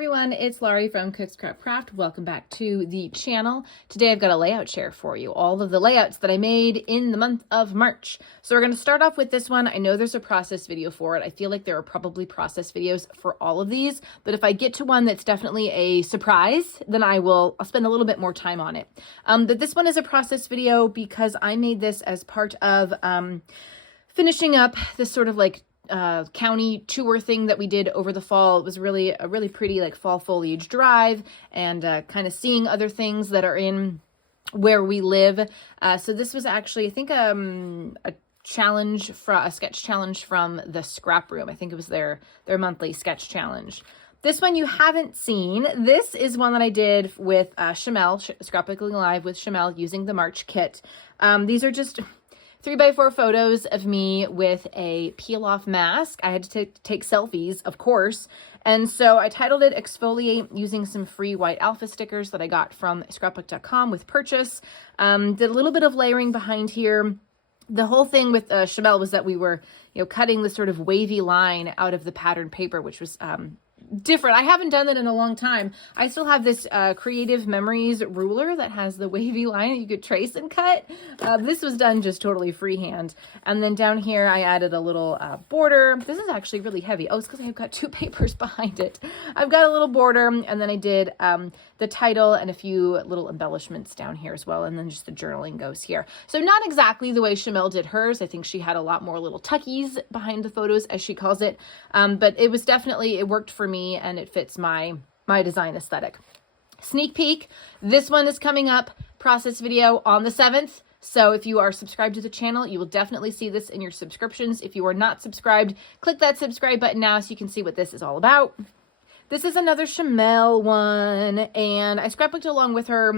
everyone, it's Laurie from Cook Scrap Craft. Welcome back to the channel. Today I've got a layout share for you, all of the layouts that I made in the month of March. So we're going to start off with this one. I know there's a process video for it. I feel like there are probably process videos for all of these, but if I get to one that's definitely a surprise, then I'll spend a little bit more time on it. But this one is a process video because I made this as part of finishing up this sort of like county tour thing that we did over the fall. It was really a really pretty like fall foliage drive and kind of seeing other things that are in where we live. So this was actually, I think, a challenge from a sketch challenge from the Scrap Room. I think it was their monthly sketch challenge. This one you haven't seen. This is one that I did with Shamel, Scrapbooking Live with Shamel using the March kit. These are just 3x4 photos of me with a peel-off mask. I had to take selfies, of course. And so I titled it Exfoliate using some free white alpha stickers that I got from scrapbook.com with purchase. Did a little bit of layering behind here. The whole thing with Shamel was that we were, cutting the sort of wavy line out of the patterned paper, which was different. I haven't done that in a long time. I still have this Creative Memories ruler that has the wavy line that you could trace and cut. This was done just totally freehand. And then down here, I added a little border. This is actually really heavy. Oh, it's because I've got two papers behind it. I've got a little border, and then I did the title and a few little embellishments down here as well. And then just the journaling goes here. So not exactly the way Shamel did hers. I think she had a lot more little tuckies behind the photos, as she calls it. But it was definitely, it worked for me and it fits my design aesthetic. Sneak peek, this one is coming up, process video on the 7th. So if you are subscribed to the channel, you will definitely see this in your subscriptions. If you are not subscribed, click that subscribe button now so you can see what this is all about. This is another Shamel one, and I scrapbooked along with her,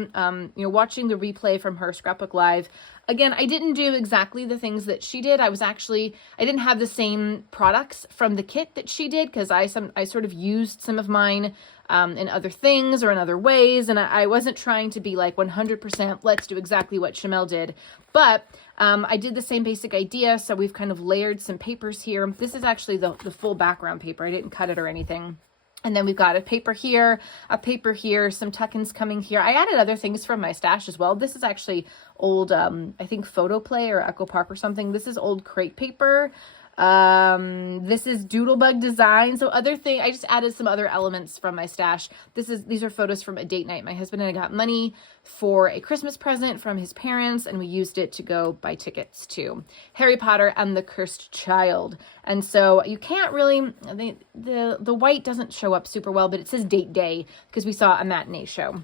watching the replay from her Scrapbook Live. Again, I didn't do exactly the things that she did. I didn't have the same products from the kit that she did because I sort of used some of mine in other things or in other ways, and I wasn't trying to be like 100%, let's do exactly what Shamel did. But I did the same basic idea, so we've kind of layered some papers here. This is actually the full background paper. I didn't cut it or anything. And then we've got a paper here, some tuck-ins coming here. I added other things from my stash as well. This is actually old, I think Photo Play or Echo Park or something. This is old crate paper. This is Doodlebug design. So I just added some other elements from my stash. These are photos from a date night. My husband and I got money for a Christmas present from his parents, and we used it to go buy tickets to Harry Potter and the Cursed Child. And so you can't really, the white doesn't show up super well, but it says date day because we saw a matinee show.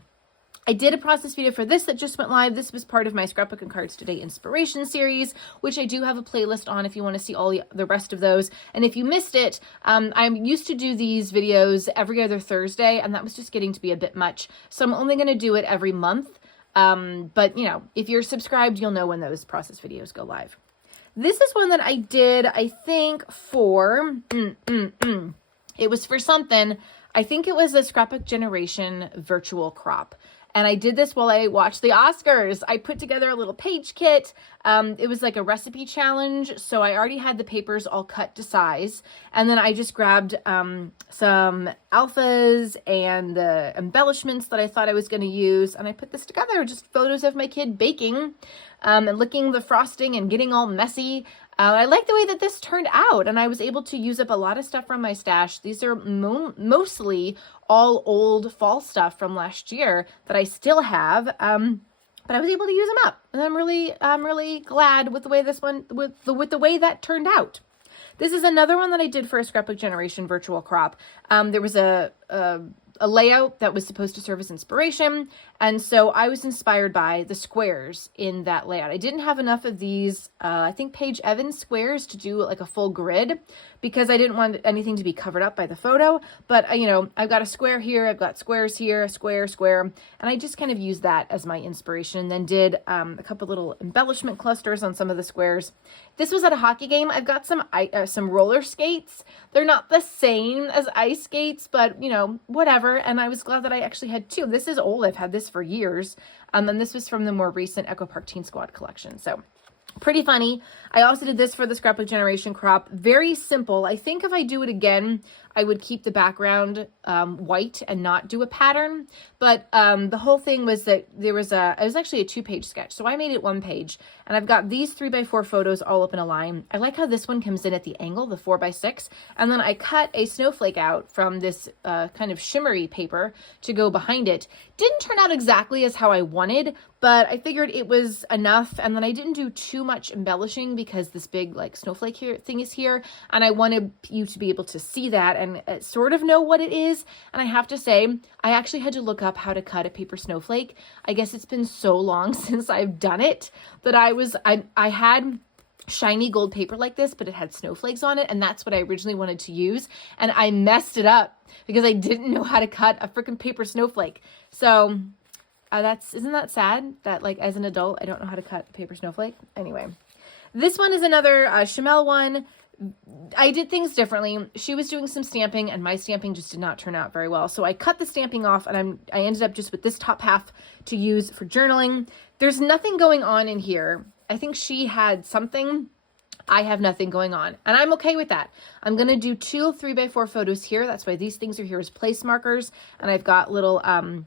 I did a process video for this that just went live. This was part of my Scrapbook and Cards Today inspiration series, which I do have a playlist on if you want to see all the rest of those. And if you missed it, I used to do these videos every other Thursday, and that was just getting to be a bit much. So I'm only going to do it every month. But, if you're subscribed, you'll know when those process videos go live. This is one that I did, I think, for... It was for something. I think it was a Scrapbook Generation virtual crop. And I did this while I watched the Oscars. I put together a little page kit. It was like a recipe challenge. So I already had the papers all cut to size. And then I just grabbed some alphas and the embellishments that I thought I was going to use. And I put this together, just photos of my kid baking and licking the frosting and getting all messy. I like the way that this turned out, and I was able to use up a lot of stuff from my stash. These are mostly all old fall stuff from last year that I still have, but I was able to use them up, and I'm really glad with the way with the way that turned out. This is another one that I did for a Scrapbook Generation virtual crop. There was a layout that was supposed to serve as inspiration. And so I was inspired by the squares in that layout. I didn't have enough of these, I think Paige Evans squares to do like a full grid because I didn't want anything to be covered up by the photo. But, I've got a square here, I've got squares here, a square, and I just kind of used that as my inspiration and then did a couple little embellishment clusters on some of the squares. This was at a hockey game. I've got some roller skates. They're not the same as ice skates, but, whatever. And I was glad that I actually had two. This is old. I've had this for years. And this was from the more recent Echo Park Teen Squad collection. So pretty funny. I also did this for the Scrapbook Generation crop. Very simple. I think if I do it again, I would keep the background white and not do a pattern. But the whole thing was that it was actually a 2-page sketch. So I made it 1 page, and I've got these 3x4 photos all up in a line. I like how this one comes in at the angle, the 4x6. And then I cut a snowflake out from this kind of shimmery paper to go behind it. Didn't turn out exactly as how I wanted, but I figured it was enough. And then I didn't do too much embellishing because this big like snowflake thing is here. And I wanted you to be able to see that and sort of know what it is. And I have to say, I actually had to look up how to cut a paper snowflake. I guess it's been so long since I've done it that I had shiny gold paper like this, but it had snowflakes on it, and that's what I originally wanted to use, and I messed it up because I didn't know how to cut a freaking paper snowflake. So isn't that sad that like as an adult I don't know how to cut a paper snowflake? Anyway, this one is another Chamel one. I did things differently. She was doing some stamping, and my stamping just did not turn out very well. So I cut the stamping off, and I ended up just with this top half to use for journaling. There's nothing going on in here. I think she had something. I have nothing going on, and I'm okay with that. I'm going to do 2 3x4 photos here. That's why these things are here as place markers. And I've got little, I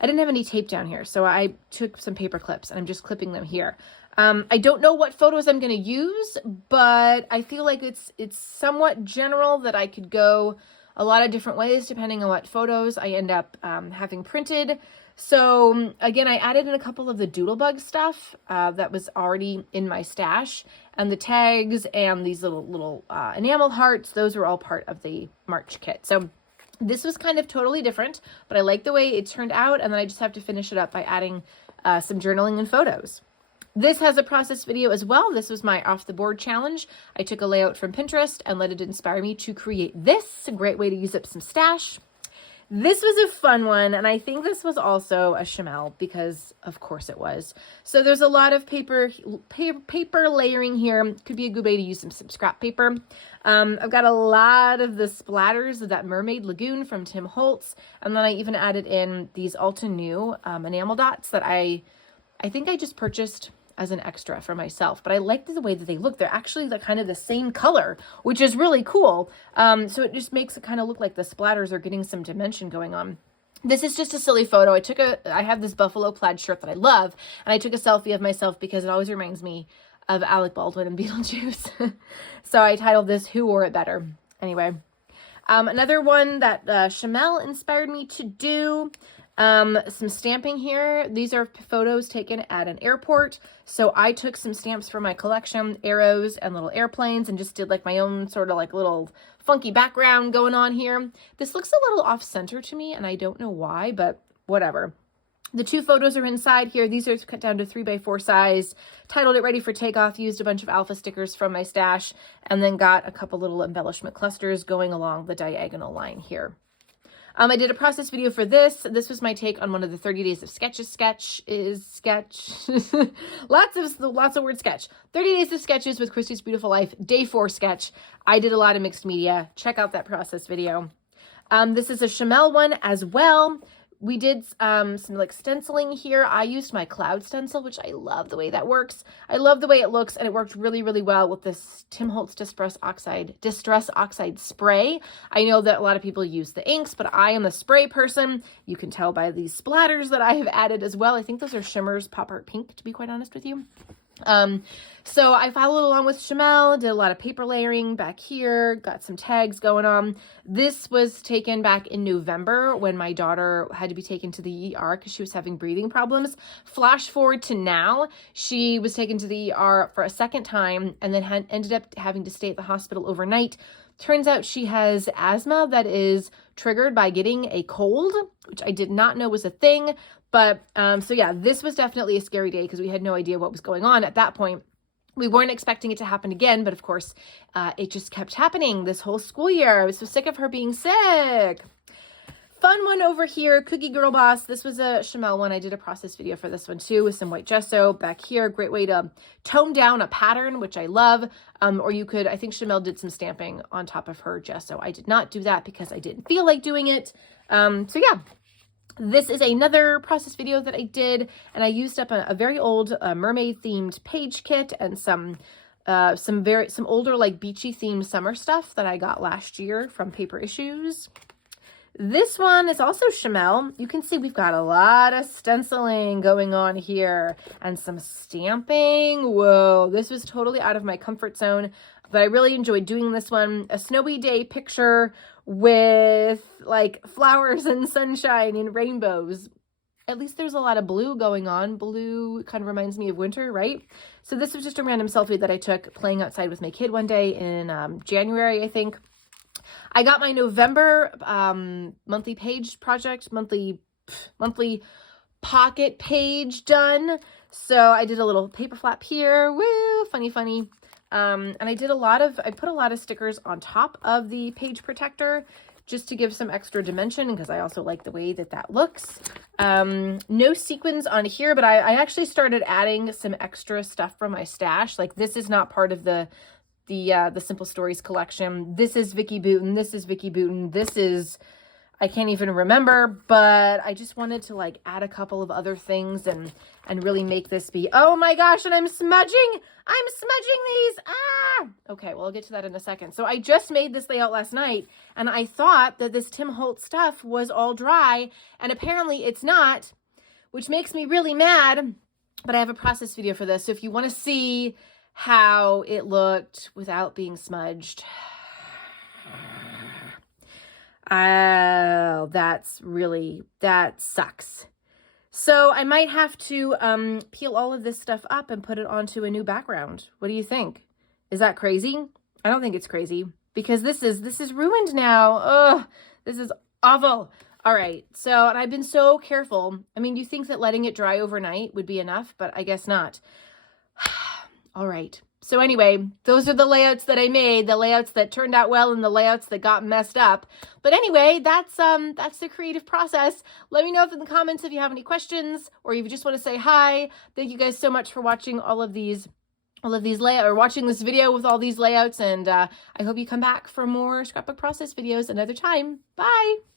didn't have any tape down here, so I took some paper clips and I'm just clipping them here. I don't know what photos I'm going to use, but I feel like it's somewhat general that I could go a lot of different ways depending on what photos I end up having printed. So again, I added in a couple of the Doodlebug stuff that was already in my stash, and the tags and these little enamel hearts. Those were all part of the March kit. So this was kind of totally different, but I like the way it turned out, and then I just have to finish it up by adding some journaling and photos. This has a process video as well. This was my off the board challenge. I took a layout from Pinterest and let it inspire me to create this. A great way to use up some stash. This was a fun one, and I think this was also a Chamel because of course it was. So there's a lot of paper layering here. Could be a good way to use some scrap paper. I've got a lot of the splatters of that Mermaid Lagoon from Tim Holtz, and then I even added in these Alta Nu enamel dots that I think I just purchased as an extra for myself, but I like the way that they look. They're actually like kind of the same color, which is really cool. So it just makes it kind of look like the splatters are getting some dimension going on. This is just a silly photo. I have this buffalo plaid shirt that I love, and I took a selfie of myself because it always reminds me of Alec Baldwin and Beetlejuice. So I titled this, "Who Wore It Better?" Anyway, another one that Chamel inspired me to do. Some stamping here. These are photos taken at an airport. So I took some stamps from my collection, arrows and little airplanes, and just did like my own sort of like little funky background going on here. This looks a little off center to me, and I don't know why, but whatever. The 2 photos are inside here. These are cut down to 3x4 size. Titled it Ready for Takeoff. Used a bunch of alpha stickers from my stash, and then got a couple little embellishment clusters going along the diagonal line here. I did a process video for this. This was my take on one of the 30 Days of Sketches lots of word sketch. 30 Days of Sketches with Christy's Beautiful Life, Day 4 sketch. I did a lot of mixed media. Check out that process video. This is a Chamel one as well. We did some like stenciling here. I used my cloud stencil, which I love the way that works. I love the way it looks, and it worked really, really well with this Tim Holtz Distress Oxide spray. I know that a lot of people use the inks, but I am a spray person. You can tell by these splatters that I have added as well. I think those are Shimmers Pop Art Pink, to be quite honest with you. So I followed along with Chamel, did a lot of paper layering back here, got some tags going on. This was taken back in November when my daughter had to be taken to the ER because she was having breathing problems. Flash forward to now, she was taken to the ER for a second time and then ended up having to stay at the hospital overnight. Turns out she has asthma that is triggered by getting a cold, which I did not know was a thing. But so yeah, this was definitely a scary day because we had no idea what was going on at that point. We weren't expecting it to happen again, but of course, it just kept happening this whole school year. I was so sick of her being sick. Fun one over here, Cookie Girl Boss. This was a Chamel one. I did a process video for this one too with some white gesso back here. Great way to tone down a pattern, which I love. Or you could, I think Chamel did some stamping on top of her gesso. I did not do that because I didn't feel like doing it. So yeah. This is another process video that I did, and I used up a very old mermaid themed page kit and some some older like beachy themed summer stuff that I got last year from Paper Issues. This one is also Chamel. You can see we've got a lot of stenciling going on here and some stamping. Whoa, this was totally out of my comfort zone, but I really enjoyed doing this one. A snowy day picture with like flowers and sunshine and rainbows. At least there's a lot of blue going on. Blue kind of reminds me of winter, right? So this was just a random selfie that I took playing outside with my kid one day in January, I think. I got my November monthly page project, monthly pocket page done. So I did a little paper flap here. Woo, funny, funny. And I put a lot of stickers on top of the page protector just to give some extra dimension because I also like the way that that looks. No sequins on here, but I actually started adding some extra stuff from my stash. Like this is not part of the Simple Stories collection. This is Vicky Booten. This is Vicky Booten. This is, I can't even remember, but I just wanted to like add a couple of other things and really make this be, oh my gosh, and I'm smudging these. Ah! Okay, well, I'll get to that in a second. So I just made this layout last night and I thought that this Tim Holtz stuff was all dry and apparently it's not, which makes me really mad, but I have a process video for this. So if you want to see how it looked without being smudged. Oh, that sucks. So I might have to peel all of this stuff up and put it onto a new background. What do you think? Is that crazy? I don't think it's crazy because this is ruined now. Ugh, this is awful. All right, so, and I've been so careful. I mean, you think that letting it dry overnight would be enough, but I guess not. All right. So anyway, those are the layouts that I made, the layouts that turned out well and the layouts that got messed up. But anyway, that's the creative process. Let me know in the comments if you have any questions or if you just want to say hi. Thank you guys so much for watching all of these layouts or watching this video with all these layouts. And I hope you come back for more scrapbook process videos another time. Bye.